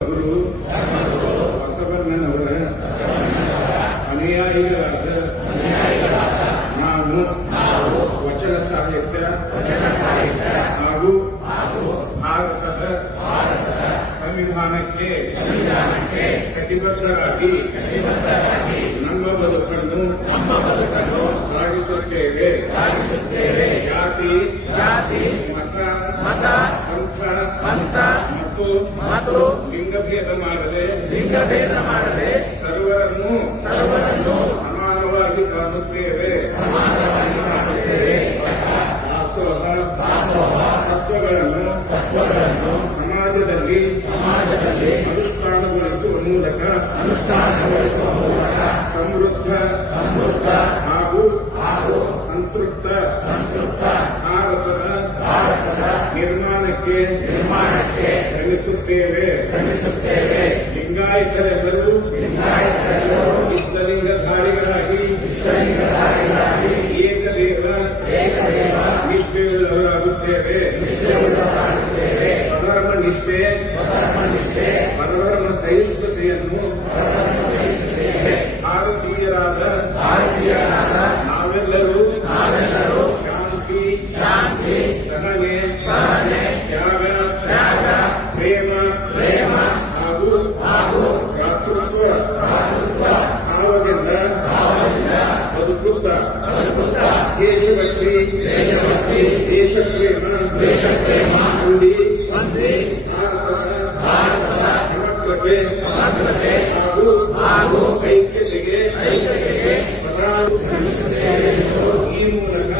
ಅವರು ಬಸವಣ್ಣನವರ ಅನುಯಾಯಿಗಳಾದ ನಾವು ವಚನ ಸಾಹಿತ್ಯ ಹಾಗೂ ಭಾರತದ ಸಂವಿಧಾನಕ್ಕೆ ಕಟಿಬದ್ಧರಾಗಿ ನಮ್ಮ ಬದುಕನ್ನು ಸಾಗಿಸುತ್ತೇವೆ. ಜಾತಿ ಮತ ಪಂಥ ಮತ್ತು ಲಿಂಗಭೇದ ಮಾಡದೆ ಸರ್ವರನ್ನು ಸಮಾನವಾಗಿ ಕಾಣುತ್ತೇವೆ. ತತ್ವಗಳನ್ನು ಸಮಾಜದಲ್ಲಿ ಅನುಷ್ಠಾನಗೊಳಿಸುವ ಮೂಲಕ ಸಮೃದ್ಧ ಹಾಗೂ ಸಂತೃಪ್ತ ಭಾರತದ ನಿರ್ಮಾಣಕ್ಕೆ ಶ್ರಮಿಸುತ್ತೇವೆ. ಲಿಂಗಾಯತರೆಲ್ಲರೂ ಇಷ್ಟಲಿಂಗಧಾರಿಗಳಾಗಿ ಏಕದೇವ ನಿಷ್ಠೆಯುಳ್ಳವರಾಗುತ್ತೇವೆ. ಸ್ವಧರ್ಮ ನಿಷ್ಠೆ ಪರಧರ್ಮ ಸಹಿಷ್ಣುತೆಯನ್ನು ಭಾರತೀಯರಾದ ನಾವೆಲ್ಲರೂ ಶಾಂತಿ ಸಹನೆ ತ್ಯಾಗ ಪ್ರೇಮ ಹಾಗೂ ಭ್ರಾತೃತ್ವ ಭಾವದಿಂದ ಬದುಕುತ್ತ ದೇಶಭಕ್ತಿ ದೇಶಪ್ರೇಮ ಹೊಂದಿ ಭಾರತದ ಸಮಗ್ರತೆ ಹಾಗೂ ಐಕ್ಯತೆಗೆ ಸದಾ ಈ ಮೂಲಕ